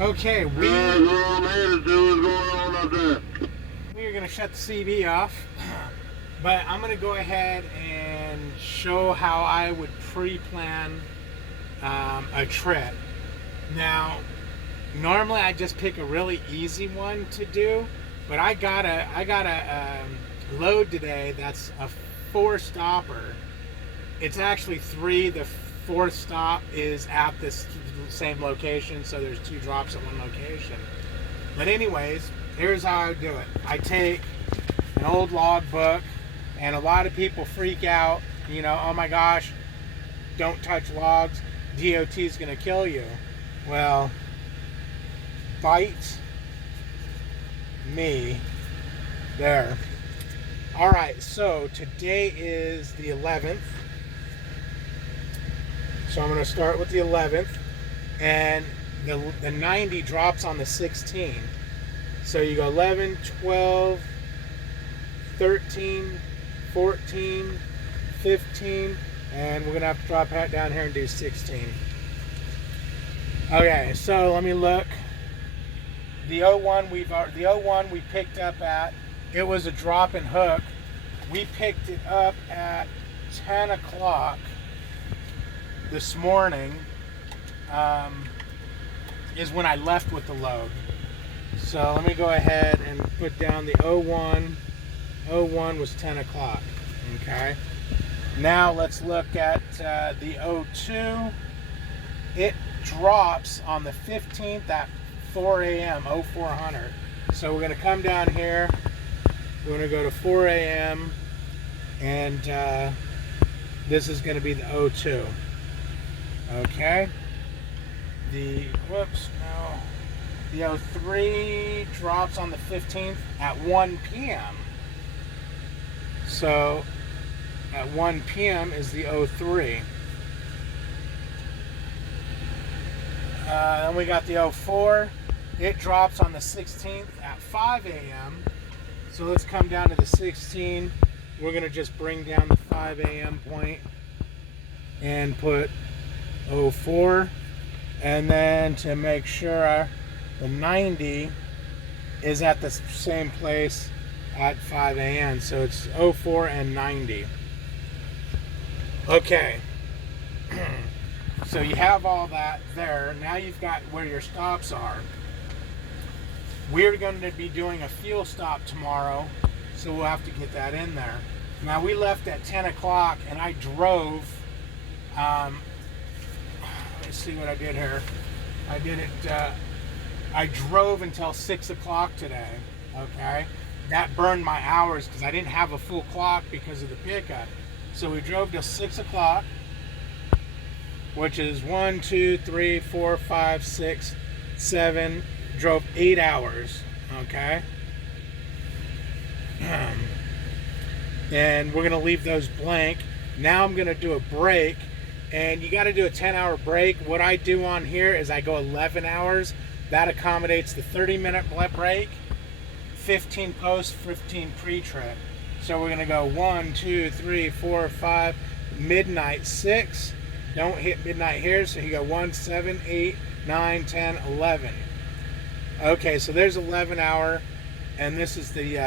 Okay, we're going to shut the CV off, but I'm going to go ahead and show how I would pre-plan a trip. Now, normally I just pick a really easy one to do, but I got a load today that's a 4-stopper. It's actually 3. The 4th stop is at this same location, so there's 2 drops at one location. But anyways, here's how I do it. I take an old log book, and a lot of people freak out, you know, oh my gosh, don't touch logs, DOT is going to kill you. Well, bite me there. All right, so today is the 11th. So I'm going to start with the 11th, and the 90 drops on the 16. So you go 11, 12, 13, 14, 15, and we're going to have to drop it down here and do 16. Okay, so let me look. The 01 we picked up at, it was a drop and hook. We picked it up at 10 o'clock this morning, is when I left with the load. So let me go ahead and put down the 01. 01 was 10 o'clock. Okay. Now let's look at the 02. It drops on the 15th at 4 a.m. 0400. So we're going to come down here. We're going to go to 4 a.m. and this is going to be the 02. Okay. The 03 drops on the 15th at 1 p.m. So at 1 p.m. is the 03. Then we got the 04. It drops on the 16th at 5 a.m. So let's come down to the 16. We're going to just bring down the 5 a.m. point and put 04. And then to make sure the 90 is at the same place at 5 a.m. So it's 04 and 90. Okay. So you have all that there. Now you've got where your stops are. We're going to be doing a fuel stop tomorrow, so we'll have to get that in there. Now we left at 10 o'clock and I drove, let me see what I did here. I drove until 6 o'clock today, okay? That burned my hours because I didn't have a full clock because of the pickup. So we drove till 6 o'clock, which is 1, 2, 3, 4, 5, 6, 7, drove 8 hours, okay? And we're gonna leave those blank. Now I'm gonna do a break, and you gotta do a 10-hour break. What I do on here is I go 11 hours. That accommodates the 30-minute break, 15 post, 15 pre-trip. So we're gonna go 1, 2, 3, 4, 5, midnight 6. Don't hit midnight here, so you go 1, 7, 8, 9, 10, 11. Okay, so there's 11 hour, and this is the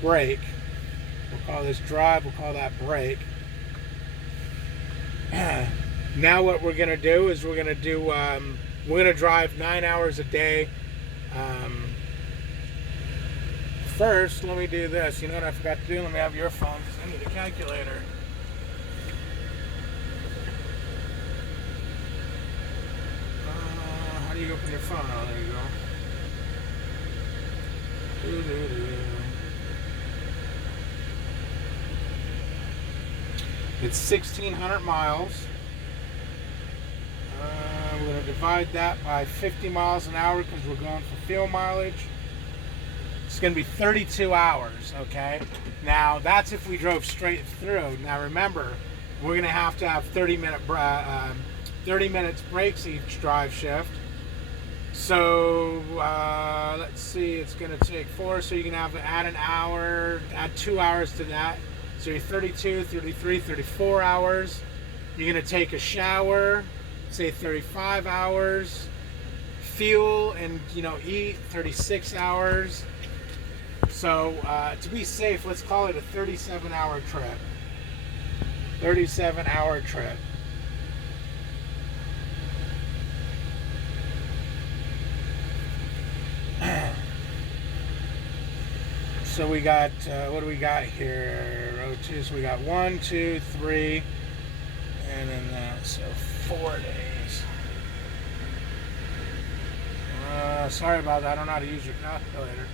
break. We'll call this drive, we'll call that break. Now what we're gonna do is we're gonna drive 9 hours a day. First, let me do this. You know what I forgot to do? Let me have your phone, because I need a calculator. How do you open your phone? Oh, there you go. It's 1,600 miles. We're going to divide that by 50 miles an hour because we're going for fuel mileage. It's going to be 32 hours, okay? Now, that's if we drove straight through. Now, remember, we're going to have 30 minutes breaks each drive shift. So, let's see, it's going to take 4, so you can add an hour, add 2 hours to that. So you're 32, 33, 34 hours. You're going to take a shower, say 35 hours. fuel and, you know, eat 36 hours. So to be safe, let's call it a 37-hour trip. 37-hour trip. So we got, what do we got here? Oh, two, so we got 1, 2, 3, and then, so 4 days. Sorry about that, I don't know how to use your calculator.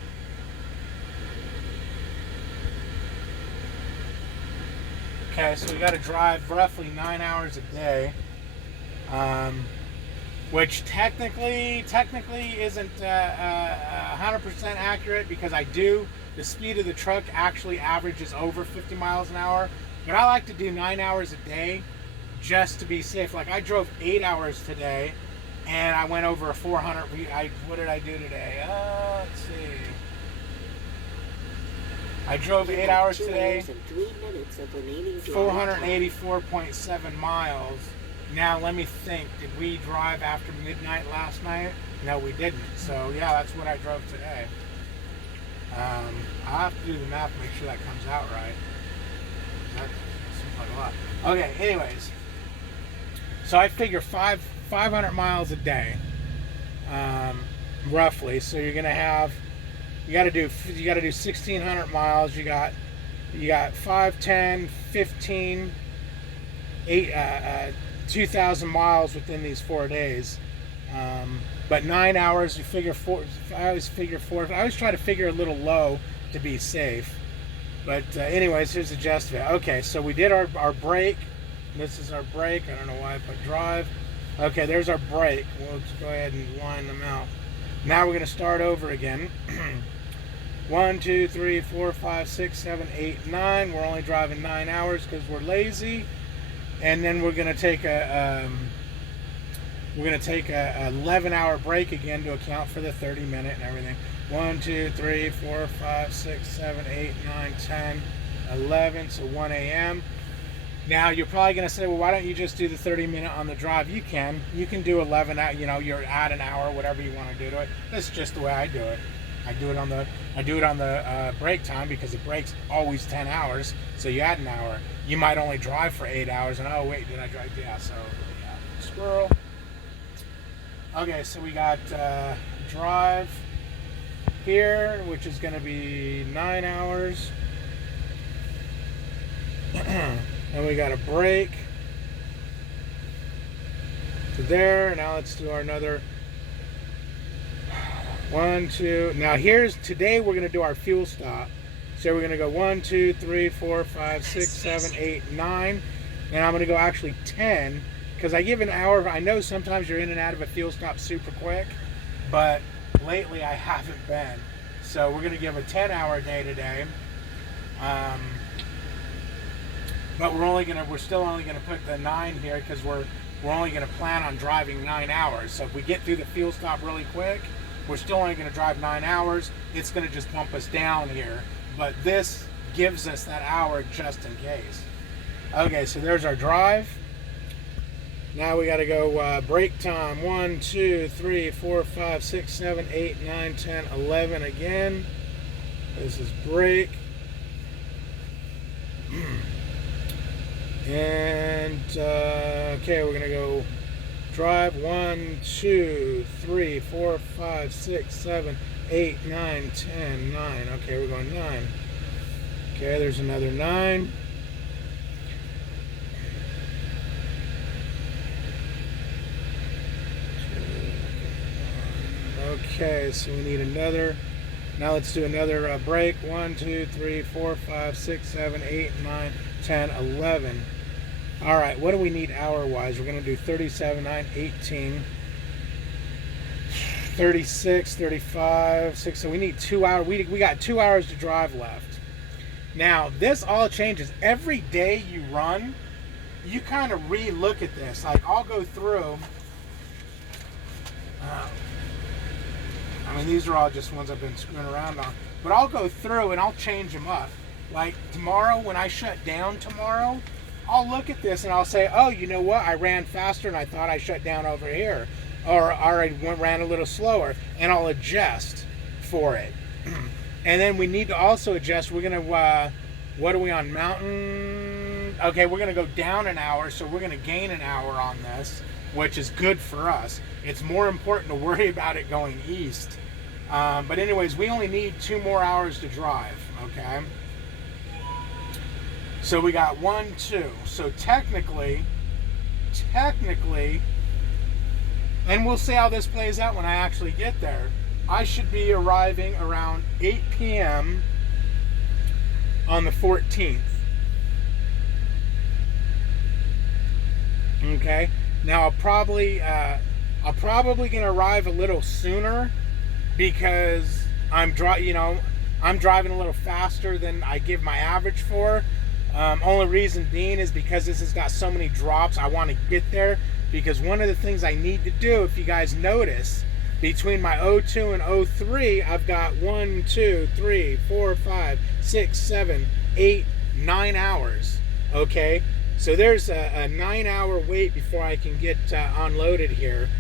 Okay, so we got to drive roughly 9 hours a day, which technically isn't 100% accurate, because the speed of the truck actually averages over 50 miles an hour, but I like to do 9 hours a day just to be safe. Like I drove 8 hours today, and I went over a 400. What did I do today? Let's see. I drove 8 hours today, 484.7 miles. Now let me think, did we drive after midnight last night? No, we didn't. So yeah, that's what I drove today. I'll have to do the math to make sure that comes out right. That seems like a lot. Okay, anyways. So I figure 500 miles a day, roughly. So you're gonna have, you got to do 1,600 miles. You got 5, 10, 15, 2,000 miles within these 4 days. But 9 hours, you figure 4. I always figure 4. I always try to figure a little low to be safe. But anyways, here's the gist of it. Okay, so we did our break. This is our break. I don't know why I put drive. Okay, there's our break. We'll just go ahead and line them out. Now we're going to start over again. 1, 2, 3, 4, 5, 6, 7, 8, 9. We're only driving 9 hours because we're lazy. And then we're going to take a 11-hour break again to account for the 30-minute and everything. 1, 2, 3, 4, 5, 6, 7, 8, 9, 10, 11. So 1 a.m. Now you're probably going to say, well, why don't you just do the 30-minute on the drive? You can do 11. You're at an hour, whatever you want to do to it. That's just the way I do it. I do it on the break time, because the break's always 10 hours. So you add an hour. You might only drive for 8 hours, and oh wait, did I drive? Yeah. So yeah, squirrel. Okay, so we got drive here, which is going to be 9 hours, and we got a break to there. Now let's do another 1, 2. Now today we're going to do our fuel stop. So we're going to go 1, 2, 3, 4, 5, 6, 7, 8, 9. And I'm going to go actually 10, because I give an hour. I know sometimes you're in and out of a fuel stop super quick, but lately I haven't been. So we're going to give a 10-hour day today. But we're still only going to put the 9 here, because we're only going to plan on driving 9 hours. So if we get through the fuel stop really quick, we're still only going to drive 9 hours. It's going to just bump us down here. But this gives us that hour just in case. Okay, so there's our drive. Now we got to go break time. 1, 2, 3, 4, 5, 6, 7, 8, 9, 10, 11 again. This is break. And okay, we're going to go drive 1, 2, 3, 4, 5, 6, 7, 8, 9, 10, 9. Okay, we're going 9. Okay, there's another 9. Okay, so we need another. Now let's do another break. 1, 2, 3, 4, 5, 6, 7, 8, 9, 10, 11. All right, what do we need hour-wise? We're going to do 37, 9, 18, 36, 35, 6. So we need 2 hours. We got 2 hours to drive left. Now, this all changes. Every day you run, you kind of re-look at this. Like, I'll go through. I mean, these are all just ones I've been screwing around on. But I'll go through and I'll change them up. Like, tomorrow, when I shut down tomorrow, I'll look at this and I'll say, oh, you know what? I ran faster and I thought I shut down over here. or I ran a little slower, and I'll adjust for it. And then we need to also adjust. We're gonna what are we on, mountain? Okay, we're gonna go down an hour, so we're gonna gain an hour on this, which is good for us. It's more important to worry about it going east. But anyways, we only need 2 more hours to drive, okay? So we got 1, 2. So technically, and we'll see how this plays out when I actually get there, I should be arriving around 8 p.m. on the 14th. Okay? Now I'll probably gonna arrive a little sooner because I'm driving a little faster than I give my average for. Only reason being is because this has got so many drops. I want to get there because one of the things I need to do, if you guys notice, between my O2 and O3, I've got 1, 2, 3, 4, 5, 6, 7, 8, 9 hours. Okay, so there's a 9-hour wait before I can get unloaded here,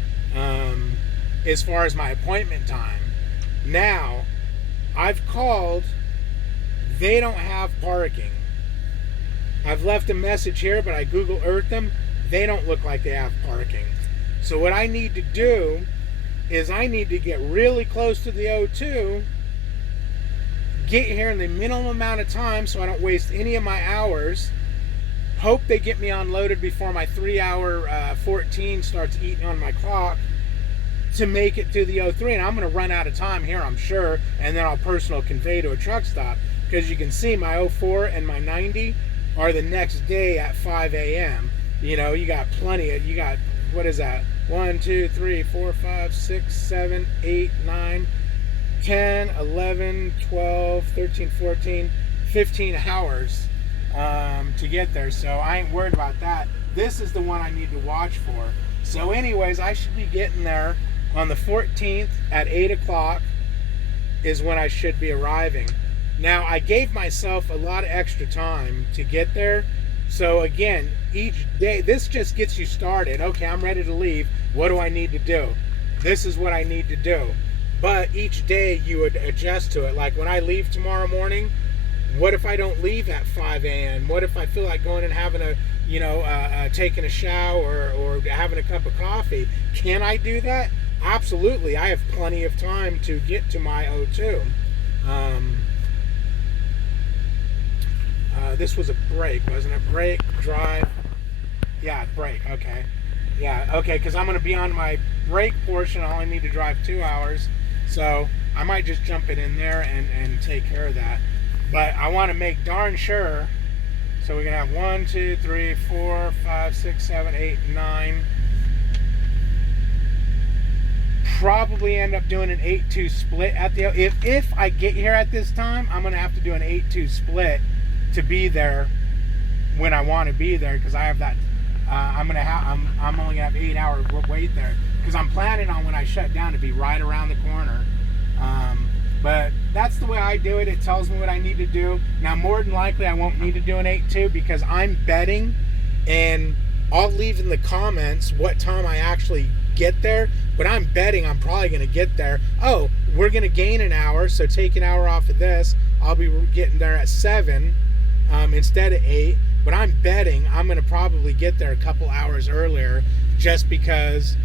as far as my appointment time. Now, I've called. They don't have parking. I've left a message here, but I Google Earthed them. They don't look like they have parking. So what I need to do is I need to get really close to the O2, get here in the minimum amount of time so I don't waste any of my hours, hope they get me unloaded before my 3-hour 14 starts eating on my clock to make it to the O3. And I'm going to run out of time here, I'm sure, and then I'll personal convey to a truck stop, because you can see my 04 and my 90 are the next day at 5 a.m. You know, you got plenty of, what is that? 1, 2, 3, 4, 5, 6, 7, 8, 9, 10, 11, 12, 13, 14, 15 hours to get there. So I ain't worried about that. This is the one I need to watch for. So anyways, I should be getting there on the 14th at 8 o'clock is when I should be arriving. Now, I gave myself a lot of extra time to get there. So again, each day, this just gets you started. Okay, I'm ready to leave. What do I need to do? This is what I need to do. But each day you would adjust to it. Like when I leave tomorrow morning, what if I don't leave at 5 a.m.? What if I feel like going and having taking a shower or having a cup of coffee? Can I do that? Absolutely. I have plenty of time to get to my O2. This was a break, wasn't it? Break, drive. Yeah, break. Okay. Yeah, okay, because I'm going to be on my break portion. I only need to drive 2 hours. So I might just jump it in there and take care of that. But I want to make darn sure. So we're going to have 1, 2, 3, 4, 5, 6, 7, 8, 9. Probably end up doing an 8-2 split at the, if I get here at this time, I'm going to have to do an 8-2 split to be there when I want to be there, because I have that I'm only gonna have 8 hours wait there, because I'm planning on when I shut down to be right around the corner. But that's the way I do it. It tells me what I need to do. Now, more than likely I won't need to do an 8-2 because I'm betting, and I'll leave in the comments what time I actually get there, but I'm betting I'm probably going to get there. Oh, we're going to gain an hour, so take an hour off of this. I'll be getting there at 7 instead of 8, but I'm betting I'm going to probably get there a couple hours earlier, just because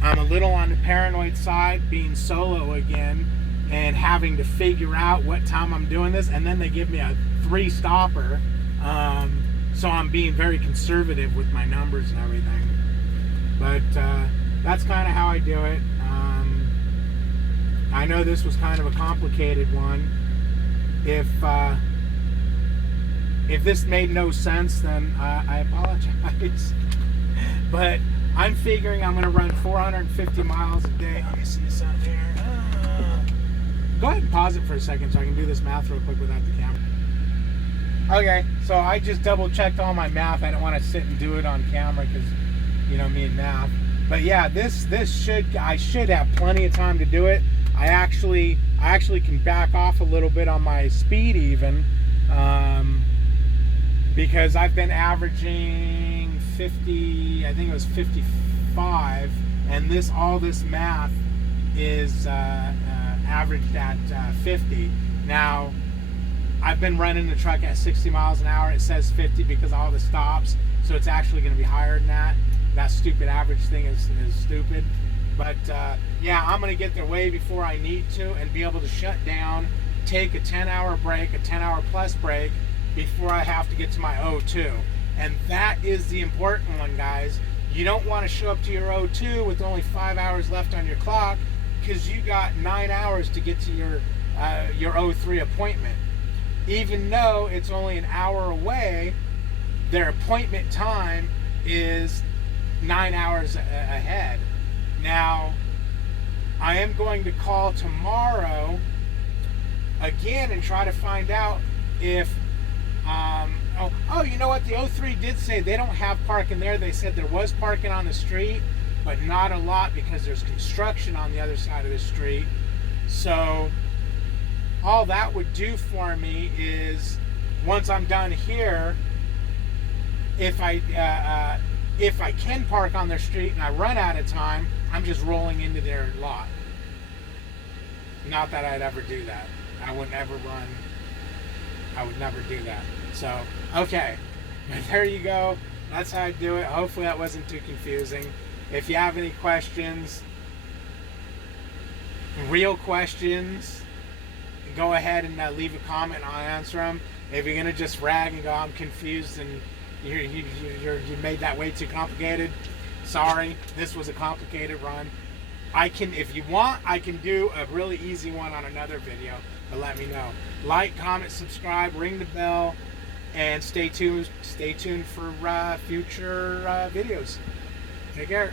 I'm a little on the paranoid side, being solo again and having to figure out what time I'm doing this, and then they give me a 3-stopper, so I'm being very conservative with my numbers and everything. But that's kind of how I do it. I know this was kind of a complicated one. If this made no sense, then I apologize. But I'm figuring I'm going to run 450 miles a day. Let me see something here. Go ahead and pause it for a second so I can do this math real quick without the camera. Okay, so I just double checked all my math. I don't want to sit and do it on camera because, you know, me and math. But yeah, I should have plenty of time to do it. I actually can back off a little bit on my speed even, because I've been averaging 50, I think it was 55 and all this math is averaged at 50. Now, I've been running the truck at 60 miles an hour. It says 50 because of all the stops, so it's actually going to be higher than that. That stupid average thing is stupid. But yeah, I'm going to get there way before I need to and be able to shut down, take a 10-hour break, a 10-hour plus break, before I have to get to my O2. And that is the important one, guys. You don't want to show up to your O2 with only 5 hours left on your clock, because you got 9 hours to get to your O3 appointment. Even though it's only an hour away, their appointment time is 9 hours ahead. Now, I am going to call tomorrow again and try to find out if you know what, the O3 did say they don't have parking there. They said there was parking on the street, but not a lot because there's construction on the other side of the street. So all that would do for me is, once I'm done here, if I can park on their street and I run out of time, I'm just rolling into their lot. Not that I'd ever do that. I would never run. I would never do that. So, okay. But there you go. That's how I do it. Hopefully that wasn't too confusing. If you have any questions, real questions, go ahead and leave a comment and I'll answer them. If you're going to just rag and go, I'm confused and you made that way too complicated, sorry, this was a complicated run. If you want, I can do a really easy one on another video, but let me know. Like, comment, subscribe, ring the bell, and stay tuned for future videos. Take care.